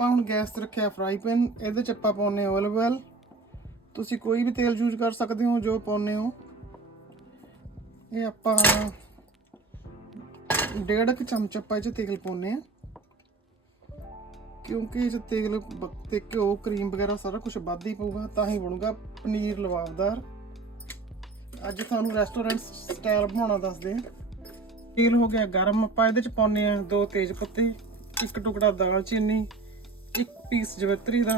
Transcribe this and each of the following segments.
ਆਪਾਂ ਹੁਣ ਗੈਸ ਤੇ ਰੱਖਿਆ ਫਰਾਈ ਪੈਨ ਇਹਦੇ ਚ ਆਪਾਂ ਪਾਉਨੇ ਓਇਲ oil ਤੁਸੀਂ ਕੋਈ ਵੀ ਤੇਲ ਯੂਜ਼ ਕਰ ਸਕਦੇ ਹੋ, ਜੋ ਪਾਉਨੇ ਹੋ। ਇਹ ਆਪਾਂ ਡੇਢ ਕੁ ਚਮਚ ਆਪਾਂ ਇਹ ਚ ਤੇਲ ਪਾਉਨੇ ਆ ਕਿਉਂਕਿ ਇਹ 'ਚ ਤੇਲ ਬ- ਤੇ ਘਿਓ ਕਰੀਮ ਵਗੈਰਾ ਸਾਰਾ ਕੁਝ ਵੱਧ ਹੀ ਪਊਗਾ, ਤਾਂ ਹੀ ਬਣੂਗਾ ਪਨੀਰ ਲਵਾਵਦਾਰ ਅੱਜ ਤੁਹਾਨੂੰ ਰੈਸਟੋਰੈਂਟ ਸਟਾਈਲ ਬਣਾਉਣਾ ਦੱਸਦੇ ਆ ਤੇਲ ਹੋ ਗਿਆ ਗਰਮ, ਆਪਾਂ ਇਹਦੇ ਚ ਪਾਉਨੇ ਆ ਦੋ ਤੇਜ ਪੱਤੇ, ਇੱਕ ਟੁਕੜਾ ਦਾਲਚੀਨੀ ਇੱਕ ਪੀਸ ਜਵੈਤਰੀ ਦਾ।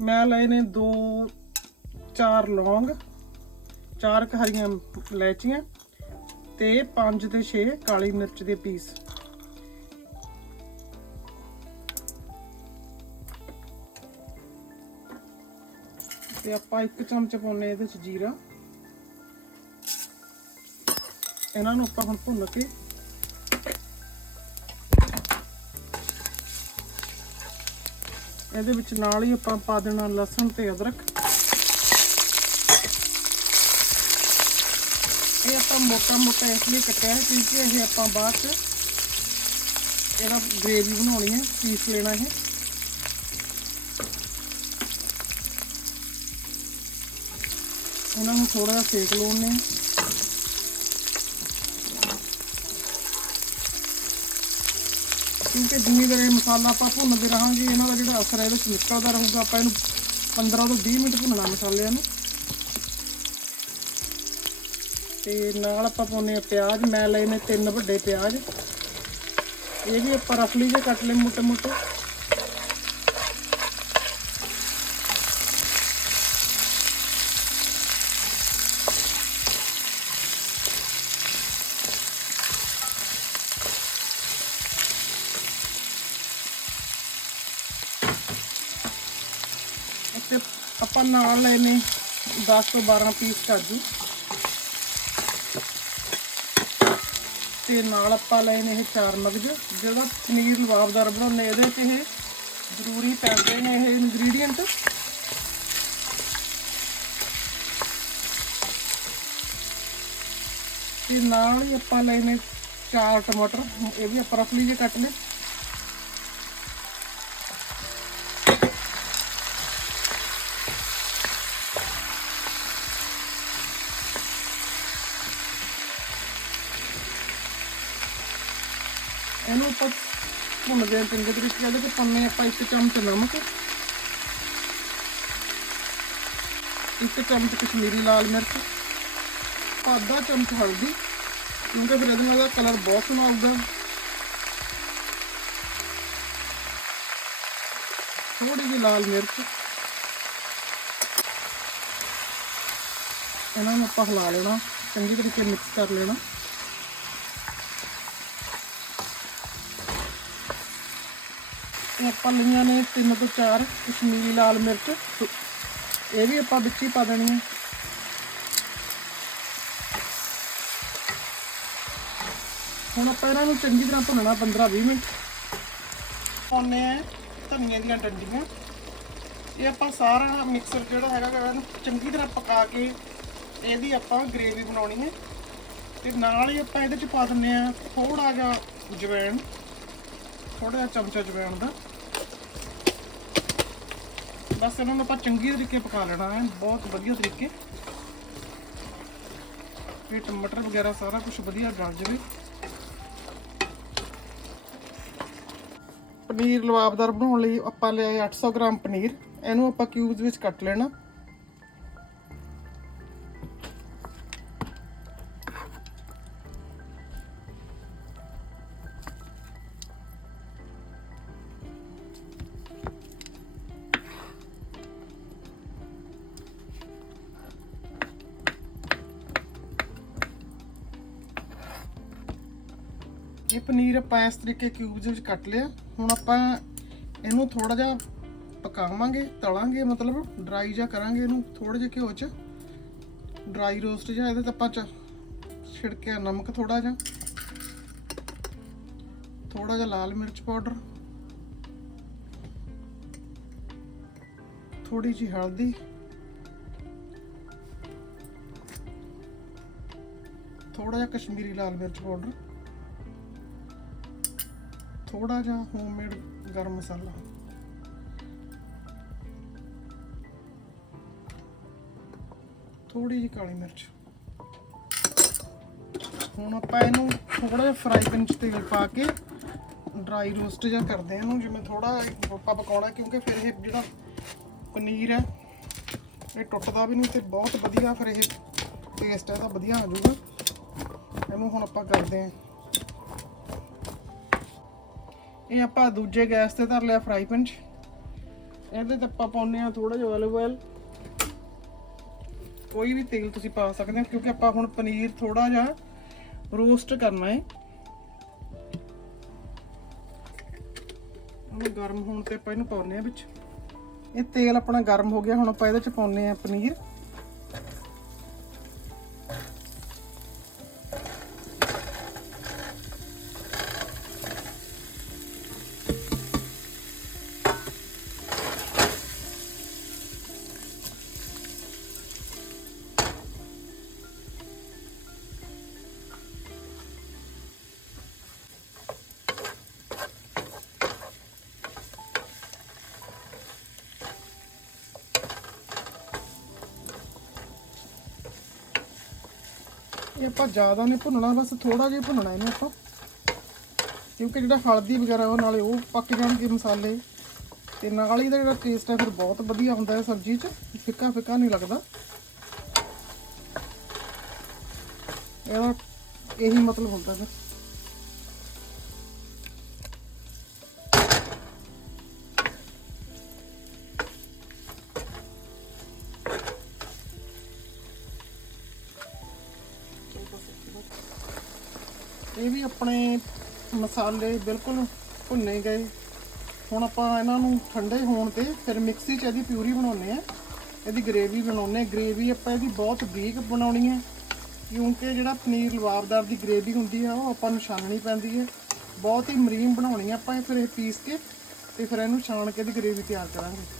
ਮੈਂ ਲਏ ਨੇ ਦੋ, ਚਾਰ ਲੌਂਗ, ਚਾਰ ਕੁ ਹਰੀਆਂ ਇਲਾਇਚੀਆਂ ਤੇ ਪੰਜ ਤੇ 6 ਕਾਲੀ ਮਿਰਚ ਦੇ ਪੀਸ ਤੇ ਆਪਾਂ ਇੱਕ ਚਮਚ ਪਾਉਨੇ ਇਹਦੇ ਚ ਜੀਰਾ। ਇਹਨਾਂ ਨੂੰ ਆਪਾਂ ਹੁਣ ਭੁੰਨ ਕੇ ਇਹਦੇ ਵਿੱਚ ਨਾਲ ਹੀ ਆਪਾਂ ਪਾ ਦੇਣਾ ਲਸਣ ਤੇ ਅਦਰਕ। ਇਹ ਆਪਾਂ ਮੋਟਾ ਮੋਟਾ ਇਸ ਲਈ ਕੱਟਿਆ ਹੈ ਕਿਉਂਕਿ ਇਹ ਆਪਾਂ ਬਾਅਦ ਚ ਇਹਦਾ ਗ੍ਰੇਵੀ ਬਣਾਉਣੀ ਹੈ, ਪੀਸ ਲੈਣਾ ਹੈ ਉਹਨਾਂ ਨੂੰ ਥੋੜਾ ਜਿਹਾ ਸੇਕ ਲਾਉਣੇ ਕਿਉਂਕਿ ਜਿੰਨੀ ਦੇਰ ਇਹ ਮਸਾਲਾ ਆਪਾਂ ਭੁੰਨਦੇ ਰਹਾਂਗੇ, ਇਹਨਾਂ ਦਾ ਜਿਹੜਾ ਅਸਰ ਹੈ, ਇਹਦੇ ਵਿੱਚ ਨਿਕਲਦਾ ਰਹੂਗਾ। ਆਪਾਂ ਇਹਨੂੰ 15 ਤੋਂ 20 ਮਿੰਟ ਭੁੰਨਣਾ ਮਸਾਲਿਆਂ ਨੂੰ। ਤੇ ਨਾਲ ਆਪਾਂ ਪਾਉਨੇ ਆ ਪਿਆਜ਼। ਮੈਂ ਲਏ ਨੇ ਤਿੰਨ ਵੱਡੇ ਪਿਆਜ਼। ਇਹ ਵੀ ਆਪਾਂ ਰਫਲੀ ਜਿਹੇ ਕੱਟ ਲਏ ਮੋਟੇ ਮੋਟੇ ਅਤੇ ਆਪਾਂ ਨਾਲ ਲਏ ਨੇ 10 ਤੋਂ 12 ਪੀਸ ਕਾਜੂ। ਤੇ ਨਾਲ ਆਪਾਂ ਲਏ ਨੇ ਇਹ ਚਾਰ ਮਗਜ, ਜਿਹੜਾ ਪਨੀਰ ਲਵਾਬਦਾਰ ਬਣਾਉਣੇ ਇਹਦੇ ਵਿੱਚ ਇਹ ਜ਼ਰੂਰੀ ਪੈਂਦੇ ਨੇ ਇਹ ਇਨਗਰੀਡੀਅੰਟ ਤੇ ਨਾਲ ਹੀ ਆਪਾਂ ਲਏ ਨੇ ਚਾਰ ਟਮਾਟਰ, ਇਹ ਵੀ ਆਪਾਂ ਰਫਲੀ ਜਿਹੇ ਕੱਟ ਲਏ। ਇਹਨੂੰ ਆਪਾਂ ਭੁੰਨਦੇ ਹਾਂ ਚੰਗੇ ਤਰੀਕੇ ਨਾਲ। ਤੇ ਪਾਉਂਦੇ ਆਪਾਂ ਇੱਕ ਚਮਚ ਨਮਕ। ਇੱਕ ਚਮਚ ਕਸ਼ਮੀਰੀ ਲਾਲ ਮਿਰਚ। ਅੱਧਾ ਚਮਚ ਹਲਦੀ। ਕਿਉਂਕਿ ਫਿਰ ਇਹਦੇ ਨਾਲ ਕਲਰ ਬਹੁਤ ਸੋਹਣਾ ਆਊਗਾ। ਥੋੜੀ ਜਿਹੀ ਲਾਲ ਮਿਰਚ। ਇਹਨਾਂ ਨੂੰ ਆਪਾਂ ਹਿਲਾ ਲੈਣਾ। ਚੰਗੀ ਤਰੀਕੇ ਮਿਕਸ ਕਰ ਲੈਣਾ। ਆਪਾਂ ਲਈਆਂ ਨੇ ਤਿੰਨ ਤੋਂ ਚਾਰ ਕਸ਼ਮੀਰੀ ਲਾਲ ਮਿਰਚ। ਇਹ ਵੀ ਆਪਾਂ ਵਿੱਚ ਹੀ ਪਾ ਦੇਣੀ ਹੈ। ਹੁਣ ਆਪਾਂ ਇਹਨਾਂ ਨੂੰ ਚੰਗੀ ਤਰ੍ਹਾਂ ਭੁੰਨਣਾ 15-20 ਮਿੰਟ। ਪਾਉਣੇ ਆ ਧਨੀਏ ਦੀਆਂ ਡੰਡੀਆਂ। ਇਹ ਆਪਾਂ ਸਾਰਾ ਮਿਕਸਰ ਜਿਹੜਾ ਹੈਗਾ ਇਹਨੂੰ ਚੰਗੀ ਤਰ੍ਹਾਂ ਪਕਾ ਕੇ ਇਹਦੀ ਆਪਾਂ ਗ੍ਰੇਵੀ ਬਣਾਉਣੀ ਹੈ। ਤੇ ਨਾਲ ਹੀ ਆਪਾਂ ਇਹਦੇ ਚ ਪਾ ਦਿੰਨੇ ਆ ਥੋੜਾ ਜਿਹਾ ਜਵੈਣ ਥੋੜਾ ਜਿਹਾ ਚਮਚਾ ਜਵੈਣ ਦਾ। ਬਸ ਇਹਨਾਂ ਨੂੰ ਆਪਾਂ ਚੰਗੀ ਤਰੀਕੇ ਪਕਾ ਲੈਣਾ ਹੈ, ਬਹੁਤ ਵਧੀਆ ਤਰੀਕੇ। ਇਹ ਟਮਾਟਰ ਵਗੈਰਾ ਸਾਰਾ ਕੁਝ ਵਧੀਆ ਗਲ ਜਾਵੇ। ਪਨੀਰ ਲਵਾਬਦਾਰ ਬਣਾਉਣ ਲਈ ਆਪਾਂ ਲਿਆਏ 800 ਗ੍ਰਾਮ ਪਨੀਰ। ਇਹਨੂੰ ਆਪਾਂ ਕਿਊਬਸ ਵਿੱਚ ਕੱਟ ਲੈਣਾ। ਆਪਾਂ ਇਸ ਤਰੀਕੇ ਕਿਊਬਸ ਵਿੱਚ ਕੱਟ ਲਿਆ। ਹੁਣ ਆਪਾਂ ਇਹਨੂੰ ਥੋੜਾ ਜਿਹਾ ਪਕਾਵਾਂਗੇ, ਤਲਾਂਗੇ, ਮਤਲਬ ਡਰਾਈ ਜਿਹਾ ਕਰਾਂਗੇ ਇਹਨੂੰ ਥੋੜੇ ਜਿਹਾ ਘਿਓ 'ਚ। ਡਰਾਈ ਰੋਸਟ ਜਿਹਾ ਇਹਦੇ ਤੇ ਆਪਾਂ ਚ ਛਿੜਕਿਆ ਨਮਕ ਥੋੜਾ ਜਿਹਾ। ਥੋੜਾ ਜਿਹਾ ਲਾਲ ਮਿਰਚ ਪਾਊਡਰ। ਥੋੜੀ ਜਿਹੀ ਹਲਦੀ। ਥੋੜਾ ਜਿਹਾ ਕਸ਼ਮੀਰੀ ਲਾਲ ਮਿਰਚ ਪਾਊਡਰ। ਥੋੜਾ ਜਿਹਾ ਹੋਮਮੇਡ ਗਰਮ ਮਸਾਲਾ। ਥੋੜੀ ਜਿਹੀ ਕਾਲੀ ਮਿਰਚ। ਹੁਣ ਆਪਾਂ ਇਹਨੂੰ ਥੋੜਾ ਜਿਹਾ ਫਰਾਈ ਪੈਨ 'ਚ ਤੇਲ ਪਾ ਕੇ ਡਰਾਈ ਰੋਸਟ ਜਿਹਾ ਕਰਦੇ ਹਾਂ ਇਹਨੂੰ, ਜਿਵੇਂ ਥੋੜਾ ਆਪਾਂ ਪਕਾਉਣਾ ਕਿਉਂਕਿ ਫਿਰ ਇਹ ਜਿਹੜਾ ਪਨੀਰ ਹੈ, ਇਹ ਟੁੱਟਦਾ ਵੀ ਨਹੀਂ ਤੇ ਬਹੁਤ ਵਧੀਆ ਫਿਰ ਇਹ ਟੇਸਟ ਇਹਦਾ ਵਧੀਆ ਆ ਜਾਊਗਾ। ਇਹਨੂੰ ਹੁਣ ਆਪਾਂ ਕਰਦੇ ਹਾਂ ਇਹ ਆਪਾਂ ਦੂਜੇ ਗੈਸ ਤੇ ਧਰ ਲਿਆ ਫਰਾਈ ਪੈਨ 'ਚ। ਇਹਦੇ ਤੇ ਆਪਾਂ ਪਾਉਂਦੇ ਆ ਥੋੜਾ ਜਿਹਾ olive oil ਕੋਈ ਵੀ ਤੇਲ ਤੁਸੀਂ ਪਾ ਸਕਦੇ ਹੋ, ਕਿਉਂਕਿ ਆਪਾਂ ਹੁਣ ਪਨੀਰ ਥੋੜਾ ਜਿਹਾ ਰੋਸਟ ਕਰਨਾ ਹੈ। ਉਹਨੂੰ ਗਰਮ ਹੋਣ ਤੇ ਆਪਾਂ ਇਹਨੂੰ ਪਾਉਂਦੇ ਆ ਵਿੱਚ। ਇਹ ਤੇਲ ਆਪਣਾ ਗਰਮ ਹੋ ਗਿਆ, ਹੁਣ ਆਪਾਂ ਇਹਦੇ ਚ ਪਾਉਂਦੇ ਆ ਪਨੀਰ। ਆਪਾਂ ਜ਼ਿਆਦਾ ਨਹੀਂ ਭੁੰਨਣਾ, ਬਸ ਥੋੜਾ ਜਿਹਾ ਭੁੰਨਣਾ ਇਹਨੂੰ ਆਪਾਂ। ਕਿਉਂਕਿ ਜਿਹੜਾ ਹਲਦੀ ਵਗੈਰਾ ਉਹ ਨਾਲੇ ਉਹ ਪੱਕ ਜਾਣਗੇ ਮਸਾਲੇ। ਤੇ ਨਾਲ ਹੀ ਦਾ ਜਿਹੜਾ ਟੇਸਟ ਹੈ ਫਿਰ ਬਹੁਤ ਵਧੀਆ ਹੁੰਦਾ ਹੈ ਸਬਜ਼ੀ 'ਚ, ਫਿੱਕਾ ਫਿੱਕਾ ਨਹੀਂ ਲੱਗਦਾ। ਇਹਦਾ ਇਹੀ ਮਤਲਬ ਹੁੰਦਾ ਫਿਰ। ਇਹ ਵੀ ਆਪਣੇ ਮਸਾਲੇ ਬਿਲਕੁਲ ਭੁੰਨੇ ਗਏ। ਹੁਣ ਆਪਾਂ ਇਹਨਾਂ ਨੂੰ ਠੰਡੇ ਹੋਣ ਤੇ ਫਿਰ ਮਿਕਸੀ 'ਚ ਇਹਦੀ ਪਿਊਰੀ ਬਣਾਉਨੇ ਆ ਇਹਦੀ ਗ੍ਰੇਵੀ ਬਣਾਉਨੇ ਗ੍ਰੇਵੀ ਆਪਾਂ ਇਹਦੀ ਬਹੁਤ ਬਰੀਕ ਬਣਾਉਣੀ ਹੈ। ਕਿਉਂਕਿ ਜਿਹੜਾ ਪਨੀਰ ਲਵਾਬਦਾਰ ਦੀ ਗ੍ਰੇਵੀ ਹੁੰਦੀ ਹੈ, ਉਹ ਆਪਾਂ ਨੂੰ ਛਾਨਣੀ ਪੈਂਦੀ ਹੈ। ਬਹੁਤ ਹੀ ਮਰੀਮ ਬਣਾਉਣੀ ਆ ਆਪਾਂ ਇਹ, ਫਿਰ ਇਹ ਪੀਸ ਕੇ ਤੇ ਫਿਰ ਇਹਨੂੰ ਛਾਣ ਕੇ ਇਹਦੀ ਗ੍ਰੇਵੀ ਤਿਆਰ ਕਰਾਂਗੇ।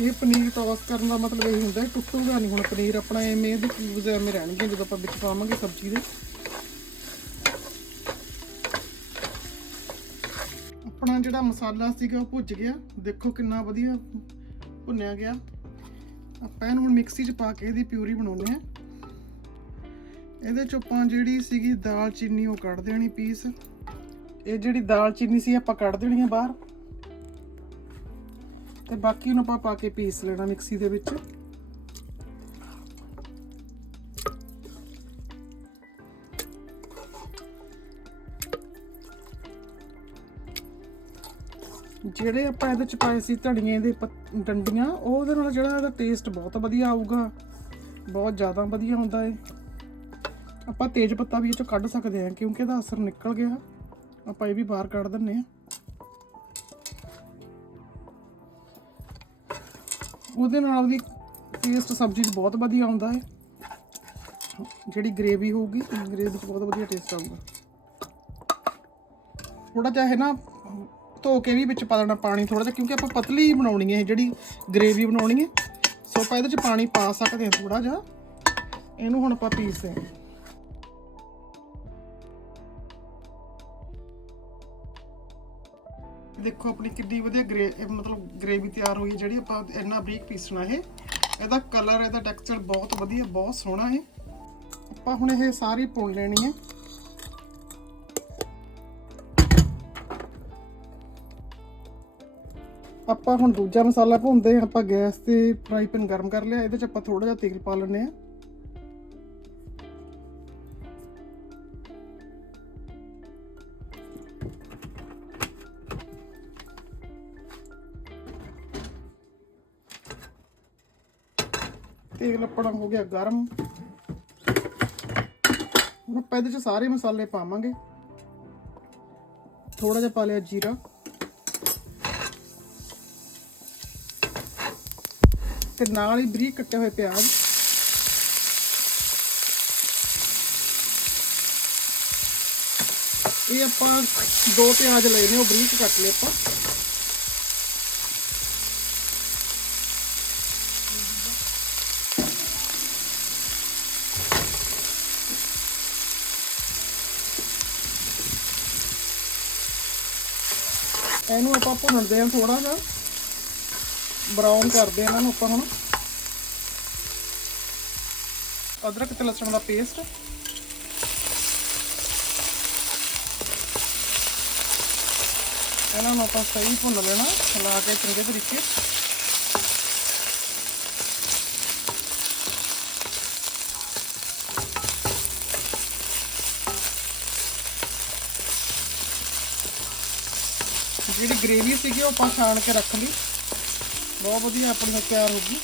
ਇਹ ਪਨੀਰ ਟੌਸ ਕਰਨ ਦਾ ਮਤਲਬ ਇਹ ਹੁੰਦਾ ਹੈ ਟੁੱਟੂਗਾ ਨਹੀਂ ਹੁਣ ਪਨੀਰ, ਆਪਣਾ ਐਵੇਂ ਇਹਦੇ ਕਿਊਬਸ ਐਵੇਂ ਰਹਿਣਗੇ ਜਦੋਂ ਆਪਾਂ ਵਿੱਚ ਪਾਵਾਂਗੇ ਸਬਜ਼ੀ ਦੇ। ਆਪਣਾ ਜਿਹੜਾ ਮਸਾਲਾ ਸੀਗਾ ਉਹ ਭੁੱਜ ਗਿਆ। ਦੇਖੋ ਕਿੰਨਾ ਵਧੀਆ ਭੁੰਨਿਆ ਗਿਆ। ਆਪਾਂ ਇਹਨੂੰ ਹੁਣ ਮਿਕਸੀ 'ਚ ਪਾ ਕੇ ਇਹਦੀ ਪਿਊਰੀ ਬਣਾਉਂਦੇ ਆ ਇਹਦੇ 'ਚ ਆਪਾਂ ਜਿਹੜੀ ਸੀਗੀ ਦਾਲ ਚੀਨੀ ਉਹ ਕੱਢ ਦੇਣੀ ਪੀਸ ਇਹ ਜਿਹੜੀ ਦਾਲ ਚੀਨੀ ਸੀ ਆਪਾਂ ਕੱਢ ਦੇਣੀ ਹੈ ਬਾਹਰ। ਤੇ ਬਾਕੀ ਨੂੰ ਆਪਾਂ ਪਾ ਕੇ ਪੀਸ ਲੈਣਾ ਮਿਕਸੀ ਦੇ ਵਿੱਚ। ਜਿਹੜੇ ਆਪਾਂ ਇਹਦੇ ਚ ਪਾਏ ਸੀ ਧਨੀਏ ਦੇ ਪੱਤ- ਡੰਡੀਆਂ ਉਹਦੇ ਨਾਲ ਜਿਹੜਾ ਇਹਦਾ ਟੇਸਟ ਬਹੁਤ ਵਧੀਆ ਆਊਗਾ। ਬਹੁਤ ਜ਼ਿਆਦਾ ਵਧੀਆ ਹੁੰਦਾ ਏ। ਆਪਾਂ ਤੇਜ ਪੱਤਾ ਵੀ ਇਹ ਚੋਂ ਕੱਢ ਸਕਦੇ ਹਾਂ ਕਿਉਂਕਿ ਇਹਦਾ ਅਸਰ ਨਿਕਲ ਗਿਆ। ਆਪਾਂ ਇਹ ਵੀ ਬਾਹਰ ਕੱਢ ਦਿੰਨੇ ਆ ਉਹਦੇ ਨਾਲ ਉਹਦੀ ਟੇਸਟ ਸਬਜ਼ੀ 'ਚ ਬਹੁਤ ਵਧੀਆ ਆਉਂਦਾ ਹੈ ਜਿਹੜੀ ਗ੍ਰੇਵੀ ਹੋਊਗੀ ਗ੍ਰੇਵੀ 'ਚ ਬਹੁਤ ਵਧੀਆ ਟੇਸਟ ਆਊਗਾ। ਥੋੜਾ ਜਿਹਾ ਹੈ ਨਾ ਧੋ ਕੇ ਵੀ ਵਿੱਚ ਪਾ ਦੇਣਾ ਪਾਣੀ ਥੋੜਾ ਜਿਹਾ, ਕਿਉਂਕਿ ਆਪਾਂ ਪਤਲੀ ਬਣਾਉਣੀ ਹੈ ਇਹ ਜਿਹੜੀ ਗ੍ਰੇਵੀ ਬਣਾਉਣੀ ਹੈ ਸੋ ਆਪਾਂ ਇਹਦੇ 'ਚ ਪਾਣੀ ਪਾ ਸਕਦੇ ਹਾਂ ਥੋੜਾ ਜਿਹਾ। ਇਹਨੂੰ ਹੁਣ ਆਪਾਂ ਪੀਸਦੇ ਹਾਂ ਦੇਖੋ ਆਪਣੀ ਕਿੰਨੀ ਵਧੀਆ ਗ੍ਰੇ ਮਤਲਬ ਗ੍ਰੇਵੀ ਤਿਆਰ ਹੋਈ ਹੈ, ਜਿਹੜੀ ਆਪਾਂ ਇੰਨਾ ਬਰੀਕ ਪੀਸਣਾ ਇਹ। ਇਹਦਾ ਕਲਰ ਇਹਦਾ ਟੈਕਸਚਰ ਬਹੁਤ ਵਧੀਆ, ਬਹੁਤ ਸੋਹਣਾ ਹੈ ਆਪਾਂ ਹੁਣ ਇਹ ਸਾਰੀ ਭੁੰਨ ਲੈਣੀ ਹੈ। ਆਪਾਂ ਹੁਣ ਦੂਜਾ ਮਸਾਲਾ ਭੁੰਨਦੇ ਹਾਂ, ਆਪਾਂ ਗੈਸ ਤੇ ਫਰਾਈ ਪੈਨ ਗਰਮ ਕਰ ਲਿਆ, ਇਹਦੇ ਚ ਆਪਾਂ ਥੋੜਾ ਜਿਹਾ ਤੇਲ ਪਾ ਲੈਣੇ ਆ ਤੇਲ ਆਪਣਾ ਹੋ ਗਿਆ ਗਰਮ। ਹੁਣ ਆਪਾਂ ਇਹਦੇ ਚ ਸਾਰੇ ਮਸਾਲੇ ਪਾਵਾਂਗੇ। ਥੋੜਾ ਜਿਹਾ ਪਾ ਲਿਆ ਜੀਰਾ। ਤੇ ਨਾਲ ਹੀ ਬਰੀਕ ਕੱਟੇ ਹੋਏ ਪਿਆਜ਼। ਇਹ ਆਪਾਂ ਦੋ ਪਿਆਜ਼ ਲਏ ਨੇ, ਉਹ ਬਰੀਕ ਕੱਟ ਲਏ ਆਪਾਂ। ਇਹਨੂੰ ਆਪਾਂ ਭੁੰਨਦੇ ਹਾਂ ਥੋੜਾ ਜਿਹਾ। ਬਰਾਊਨ ਕਰਦੇ ਹਾਂ ਇਹਨਾਂ ਨੂੰ ਆਪਾਂ ਹੁਣ। ਅਦਰਕ ਤੇ ਲਸਣ ਦਾ ਪੇਸਟ ਇਹਨਾਂ ਨੂੰ ਆਪਾਂ ਸਹੀ ਭੁੰਨ ਲੈਣਾ ਹਿਲਾ ਕੇ ਚੰਗੇ ਤਰੀਕੇ। ਜਿਹੜੀ ਗ੍ਰੇਵੀ ਸੀਗੀ ਉਹ ਆਪਾਂ ਛਾਣ ਕੇ ਰੱਖ ਲਈ। ਬਹੁਤ ਵਧੀਆ ਆਪਣੀ ਤਿਆਰ ਹੋ ਗਈ।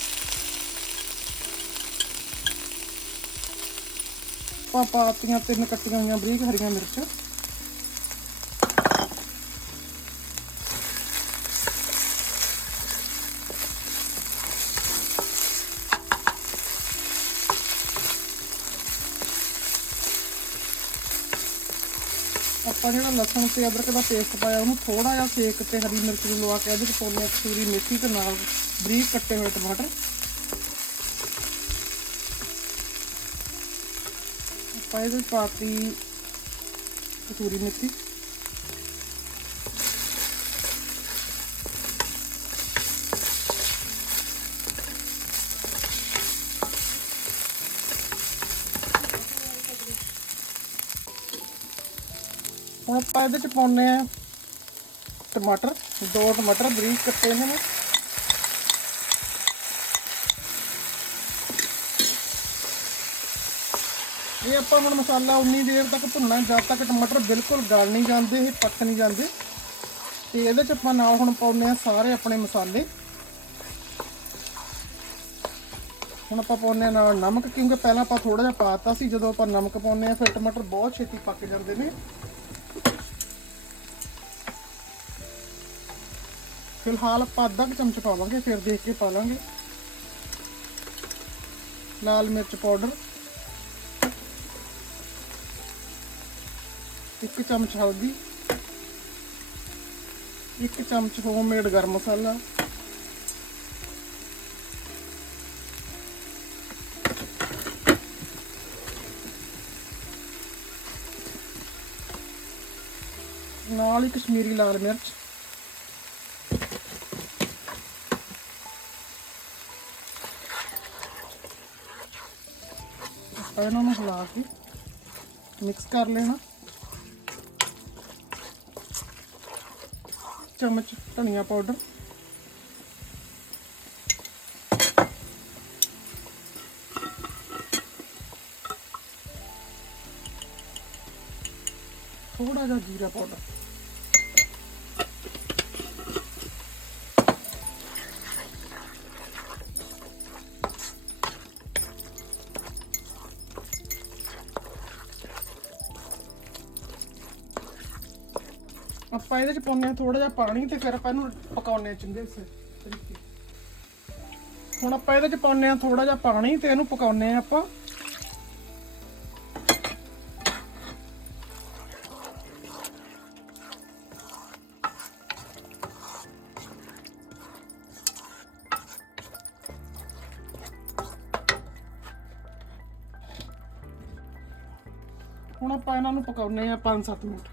ਆਪਾਂ ਪਾਤੀਆਂ ਤਿੰਨ ਕੱਟੀਆਂ ਹੋਈਆਂ ਬਰੀਕ ਹਰੀਆਂ ਮਿਰਚ। ਆਪਾਂ ਜਿਹੜਾ ਲਸਣ ਤੇ ਅਦਰਕ ਦਾ ਪੇਸਟ ਪਾਇਆ, ਉਹਨੂੰ ਥੋੜਾ ਜਿਹਾ ਸੇਕ ਤੇ ਹਰੀ ਮਿਰਚ ਨੂੰ ਲਵਾ ਕੇ ਇਹਦੇ ਵਿੱਚ ਪਾਉਂਦੇ ਹਾਂ ਕਸੂਰੀ ਮੇਥੀ ਤੇ ਨਾਲ ਬਰੀਕ ਕੱਟੇ ਹੋਏ ਟਮਾਟਰ। ਆਪਾਂ ਇਹਦੇ ਵਿੱਚ ਪਾਤੀ ਕਸੂਰੀ ਮੇਥੀ। ਹੁਣ ਆਪਾਂ ਇਹਦੇ ਚ ਪਾਉਨੇ ਆ ਟਮਾਟਰ, ਦੋ ਟਮਾਟਰ, ਬਰੀਕ ਕੱਟੇ ਨੇ ਮੈਂ ਇਹ ਆਪਾਂ ਹੁਣ ਮਸਾਲਾ ਉਨੀ ਦੇਰ ਤੱਕ ਭੁੰਨਣਾ, ਜਦ ਤੱਕ ਟਮਾਟਰ ਬਿਲਕੁਲ ਗਲ ਨਹੀਂ ਜਾਂਦੇ, ਇਹ ਪੱਕ ਨਹੀਂ ਜਾਂਦੇ। ਤੇ ਇਹਦੇ ਚ ਆਪਾਂ ਨਾਲ ਹੁਣ ਪਾਉਨੇ ਆ ਸਾਰੇ ਆਪਣੇ ਮਸਾਲੇ। ਹੁਣ ਆਪਾਂ ਪਾਉਨੇ ਆ ਨਾਲ ਨਮਕ, ਕਿਉਂਕਿ ਪਹਿਲਾਂ ਆਪਾਂ ਥੋੜਾ ਜਿਹਾ ਪਾਤਾ ਸੀ, ਜਦੋਂ ਆਪਾਂ ਨਮਕ ਪਾਉਨੇ ਆ ਫਿਰ ਟਮਾਟਰ ਬਹੁਤ ਛੇਤੀ ਪੱਕ ਜਾਂਦੇ ਨੇ। ਫਿਲਹਾਲ ਆਪਾਂ ਅੱਧਾ ਕੁ ਚਮਚ ਪਾਵਾਂਗੇ, ਫਿਰ ਦੇਖ ਕੇ ਪਾ ਲਾਂਗੇ। ਲਾਲ ਮਿਰਚ ਪਾਊਡਰ। ਇੱਕ ਚਮਚ ਹਲਦੀ। ਇੱਕ ਚਮਚ ਹੋਮਮੇਡ ਗਰਮ ਮਸਾਲਾ। ਨਾਲ ਹੀ ਕਸ਼ਮੀਰੀ ਲਾਲ ਮਿਰਚ। ਇਹਨਾਂ ਨੂੰ ਹਿਲਾ ਕੇ ਮਿਕਸ ਕਰ ਲੈਣਾ। ਚਮਚ ਧਨੀਆ ਪਾਊਡਰ ਥੋੜਾ ਜਿਹਾ ਜੀਰਾ ਪਾਊਡਰ ਆਪਾਂ ਇਹਦੇ ਚ ਪਾਉਂਦੇ ਹਾਂ ਥੋੜਾ ਜਿਹਾ ਪਾਣੀ ਤੇ ਫਿਰ ਆਪਾਂ ਇਹਨੂੰ ਪਕਾਉਂਦੇ ਆ ਚੰਗੇ ਸੇ ਹੁਣ ਆਪਾਂ ਇਹਦੇ ਚ ਪਾਉਂਦੇ ਹਾਂ ਥੋੜਾ ਜਿਹਾ ਪਾਣੀ ਤੇ ਇਹਨੂੰ ਪਕਾਉਂਦੇ ਆ ਆਪਾਂ। ਹੁਣ ਆਪਾਂ ਇਹਨਾਂ ਨੂੰ ਪਕਾਉਣੇ ਆ 5-7 ਮਿੰਟ।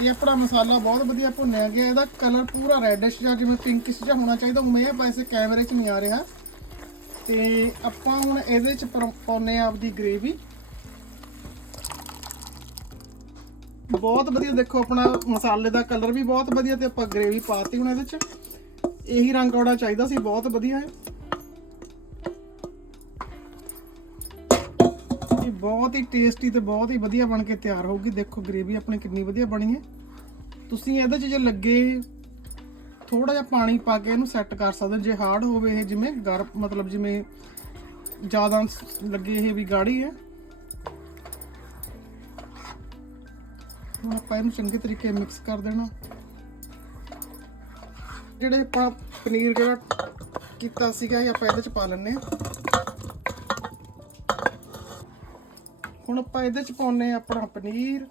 ਇਹ ਆਪਣਾ ਮਸਾਲਾ ਬਹੁਤ ਵਧੀਆ ਭੁੰਨਿਆ ਗਿਆ, ਇਹਦਾ ਕਲਰ ਪੂਰਾ ਰੈਡਿਸ਼ ਜਾਂ ਜਿਵੇਂ ਪਿੰਕਿਸ਼ ਜਿਹਾ ਹੋਣਾ ਚਾਹੀਦਾ, ਉਵੇਂ ਇਹ ਵੈਸੇ ਕੈਮਰੇ 'ਚ ਨਹੀਂ ਆ ਰਿਹਾ। ਤੇ ਆਪਾਂ ਹੁਣ ਇਹਦੇ 'ਚ ਪਰ- ਪਾਉਂਦੇ ਆ ਆਪਦੀ ਗ੍ਰੇਵੀ ਬਹੁਤ ਵਧੀਆ, ਦੇਖੋ ਆਪਣਾ ਮਸਾਲੇ ਦਾ ਕਲਰ ਵੀ ਬਹੁਤ ਵਧੀਆ ਤੇ ਆਪਾਂ ਗ੍ਰੇਵੀ ਪਾਤੀ ਹੁਣ ਇਹਦੇ 'ਚ। ਇਹੀ ਰੰਗ ਆਉਣਾ ਚਾਹੀਦਾ ਸੀ, ਬਹੁਤ ਵਧੀਆ ਹੈ। ਬਹੁਤ ਹੀ ਟੇਸਟੀ ਤੇ ਬਹੁਤ ਹੀ ਵਧੀਆ ਬਣ ਕੇ ਤਿਆਰ ਹੋਊਗੀ। ਦੇਖੋ ਗ੍ਰੇਵੀ ਆਪਣੀ ਕਿੰਨੀ ਵਧੀਆ ਬਣੀ ਹੈ। ਤੁਸੀਂ ਇਹਦੇ 'ਚ ਜੇ ਲੱਗੇ ਥੋੜਾ ਜਿਹਾ ਪਾਣੀ ਪਾ ਕੇ ਇਹਨੂੰ ਸੈੱਟ ਕਰ ਸਕਦੇ ਜੇ ਹਾਰਡ ਹੋਵੇ ਇਹ, ਜਿਵੇਂ ਗਰ, ਮਤਲਬ ਜਿਵੇਂ ਜ਼ਿਆਦਾ ਲੱਗੇ ਇਹ ਵੀ ਗਾੜੀ ਹੈ। ਹੁਣ ਆਪਾਂ ਇਹਨੂੰ ਚੰਗੇ ਤਰੀਕੇ ਮਿਕਸ ਕਰ ਦੇਣਾ। ਜਿਹੜੇ ਆਪਾਂ ਪਨੀਰ ਜਿਹੜਾ ਕੀਤਾ ਸੀਗਾ ਇਹ ਆਪਾਂ ਇਹਦੇ 'ਚ ਪਾ ਲੈਣੇ ਆ ਹੁਣ ਆਪਾਂ ਇਹਦੇ ਚ ਪਾਉਨੇ ਆ ਆਪਣਾ ਪਨੀਰ।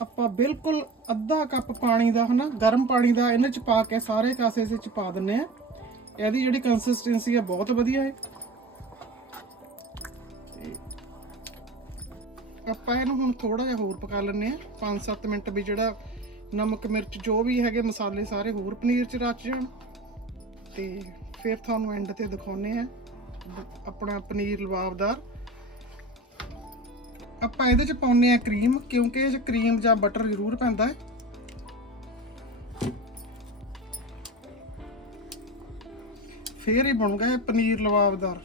ਆਪਾਂ ਬਿਲਕੁਲ ਅੱਧਾ ਕੱਪ ਪਾਣੀ ਦਾ ਹਨਾ, ਗਰਮ ਪਾਣੀ ਦਾ ਇਹਨਾਂ ਚ ਪਾ ਕੇ ਸਾਰੇ ਕਾਸੇ ਦੇ ਪਾ ਦਿੰਨੇ ਆ ਇਹਦੀ ਜਿਹੜੀ ਕੰਸਿਸਟੈਂਸੀ ਹੈ ਬਹੁਤ ਵਧੀਆ ਹੈ। ਆਪਾਂ ਇਹਨੂੰ ਹੁਣ ਥੋੜਾ ਜਿਹਾ ਹੋਰ ਪਕਾ ਲੈਣੇ ਆ 5-7 ਮਿੰਟ ਵੀ ਜਿਹੜਾ ਨਮਕ, ਮਿਰਚ ਜੋ ਵੀ ਹੈਗੇ ਮਸਾਲੇ ਸਾਰੇ ਹੋਰ ਪਨੀਰ ਚ ਰਚ ਜਾਣ। ਤੇ ਫਿਰ ਤੁਹਾਨੂੰ ਐਂਡ ਤੇ ਦਿਖਾਉਨੇ ਆ ਆਪਣਾ ਪਨੀਰ ਲਵਾਬਦਾਰ। ਆਪਾਂ ਇਹਦੇ ਚ ਪਾਉਨੇ ਆ ਕਰੀਮ ਕਿਉਂਕਿ ਇਹ ਚ ਕਰੀਮ ਜਾਂ ਬਟਰ ਜ਼ਰੂਰ ਪੈਂਦਾ ਹੈ। ਫੇਰ ਹੀ ਬਣੂਗਾ ਇਹ ਪਨੀਰ ਲਵਾਬਦਾਰ।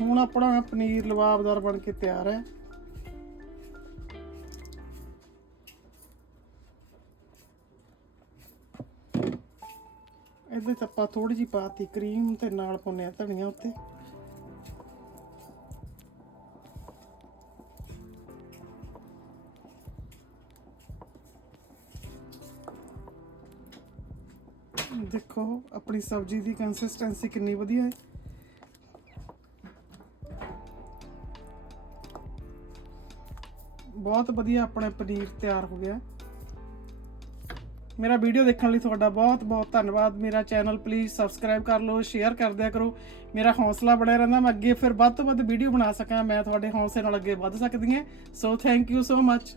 ਹੁਣ ਆਪਣਾ ਪਨੀਰ ਲਵਾਬਦਾਰ ਬਣ ਕੇ ਤਿਆਰ ਹੈ। ਇਹਦੇ ਚ ਆਪਾਂ ਥੋੜੀ ਜਿਹੀ ਪਾਤੀ, ਕਰੀਮ ਤੇ ਨਾਲ ਪਾਉਨੇ ਆ ਧਨੀਆ ਉੱਤੇ। ਦੇਖੋ, ਆਪਣੀ ਸਬਜ਼ੀ ਦੀ ਕੰਸਿਸਟੈਂਸੀ ਕਿੰਨੀ ਵਧੀਆ ਹੈ। ਬਹੁਤ ਵਧੀਆ ਆਪਣੇ ਪਨੀਰ ਤਿਆਰ ਹੋ ਗਿਆ। ਮੇਰਾ ਵੀਡੀਓ ਦੇਖਣ ਲਈ ਤੁਹਾਡਾ ਬਹੁਤ ਬਹੁਤ ਧੰਨਵਾਦ। ਮੇਰਾ ਚੈਨਲ ਪਲੀਜ਼ ਸਬਸਕ੍ਰਾਈਬ ਕਰ ਲਓ ਸ਼ੇਅਰ ਕਰ ਦਿਆ ਕਰੋ। ਮੇਰਾ ਹੌਸਲਾ ਬਣਿਆ ਰਹਿੰਦਾ, ਮੈਂ ਅੱਗੇ ਫਿਰ ਵੱਧ ਤੋਂ ਵੱਧ ਵੀਡੀਓ ਬਣਾ ਸਕਾਂ। ਮੈਂ ਤੁਹਾਡੇ ਹੌਸਲੇ ਨਾਲ ਅੱਗੇ ਵੱਧ ਸਕਦੀ ਹਾਂ। So thank you so much